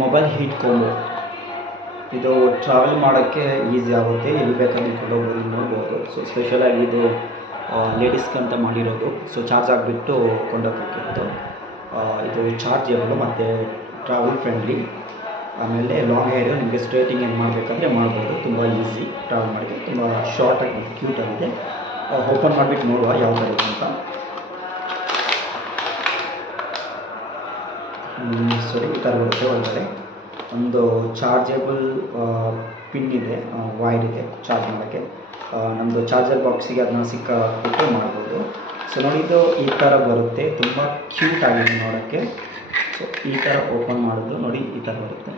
Mobile heat combo. ಇದು travel ಮಾಡೋಕ್ಕೆ easy ಆಗುತ್ತೆ, ಎಲ್ಲಿ ಬೇಕಾದರೂ ಕೊಂಡೋಗ್ಬೋದು, ನೋಡ್ಬೋದು. ಸೊ ಸ್ಪೆಷಲಾಗಿ ಇದು ಲೇಡೀಸ್ಗಂತ ಮಾಡಿರೋದು. ಸೊ ಚಾರ್ಜ್ ಆಗಿಬಿಟ್ಟು ಕೊಂಡೋಗ್ಬೇಕಿತ್ತು. ಇದು ಚಾರ್ಜೇಬಲು ಮತ್ತು ಟ್ರಾವೆಲ್ ಫ್ರೆಂಡ್ಲಿ. ಆಮೇಲೆ ಲಾಂಗ್ ಹೇರು ನಿಮಗೆ ಸ್ಟ್ರೇಟಿಂಗ್ ಏನು ಮಾಡಬೇಕಂದ್ರೆ ಮಾಡ್ಬೋದು. ತುಂಬ ಈಸಿ ಟ್ರಾವೆಲ್ ಮಾಡೋಕ್ಕೆ, ತುಂಬ ಶಾರ್ಟಾಗಿ ಕ್ಯೂಟ್ ಆಗಿದೆ. ಓಪನ್ ಮಾಡಿಬಿಟ್ಟು ನೋಡುವ ಯಾವ ಥರ ಇದೆ ಅಂತ. ಸರಿ, ಈ ಥರ ಬರುತ್ತೆ. ಒಳಗಡೆ ಒಂದು ಚಾರ್ಜೇಬಲ್ ಪಿನ್ ಇದೆ, ವೈರ್ ಇದೆ ಚಾರ್ಜ್ ಮಾಡೋಕ್ಕೆ. ನಮ್ಮದು ಚಾರ್ಜರ್ ಬಾಕ್ಸಿಗೆ ಅದನ್ನ ಸಿಕ್ಕಾಕ್ಬಿಟ್ಟು ಮಾಡ್ಬೋದು. ಸೊ ನೋಡಿ, ಇದು ಈ ಥರ ಬರುತ್ತೆ, ತುಂಬ ಕ್ಯೂಟ್ ಆಗಿದೆ ನೋಡೋಕ್ಕೆ. ಸೊ ಈ ಥರ ಓಪನ್ ಮಾಡೋದು ನೋಡಿ, ಈ ಥರ ಬರುತ್ತೆ.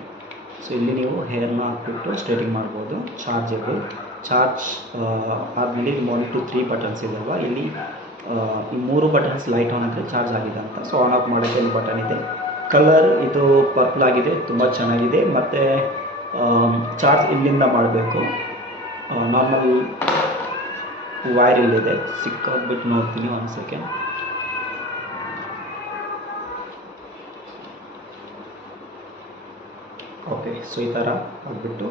ಸೊ ಇಲ್ಲಿ ನೀವು ಹೇರ್ನ ಹಾಕ್ಬಿಟ್ಟು ಸ್ಟ್ರೇಟಿಂಗ್ ಮಾಡ್ಬೋದು. ಚಾರ್ಜೇಬಲ್ ಚಾರ್ಜ್ ಆದಮೇಲೆ 1 to 3 ಬಟನ್ಸ್ ಇದಾವೆ. ಇಲ್ಲಿ ಈ 3 ಬಟನ್ಸ್ ಲೈಟ್ ಆನ್ ಆದರೆ ಚಾರ್ಜ್ ಆಗಿದೆ ಅಂತ. ಸೊ ಆನ್ ಆಫ್ ಮಾಡೋಕ್ಕೆ ಒಂದು ಬಟನ್ ಇದೆ. ಕಲರ್ ಇದು ಪರ್ಪಲ್ ಆಗಿದೆ, ತುಂಬ ಚೆನ್ನಾಗಿದೆ. ಮತ್ತು ಚಾರ್ಜ್ ಇಲ್ಲಿಂದ ಮಾಡಬೇಕು. ನಾರ್ಮಲ್ ವೈರ್ ಇಲ್ಲಿದೆ, ಸಿಕ್ಕಾಕ್ಬಿಟ್ಟು ನೋಡ್ತೀನಿ, 1 ಸೆಕೆಂಡ್. ಓಕೆ, ಸೊ ಈ ಥರ ಆಗಿಬಿಟ್ಟು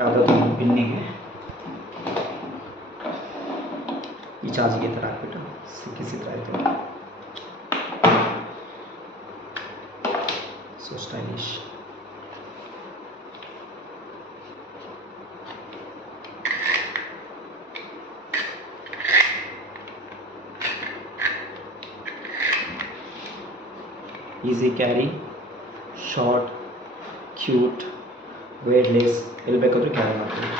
ಯಾವುದಾದ್ರು ಒಂದು ಪಿನ್ನಿಗೆ ಈ ಚಾರ್ಜಿಗೆ ಈ ಥರ ಹಾಕ್ಬಿಟ್ಟು ಸಿಕ್ಕಿಸಿದ್ರೆ ಆಯಿತು. So stylish. Easy carry, short, cute, wireless, ಎಲ್ಲಿ ಬೇಕಾದರೂ ಕ್ಯಾರಿ ಮಾಡ್ತೀವಿ.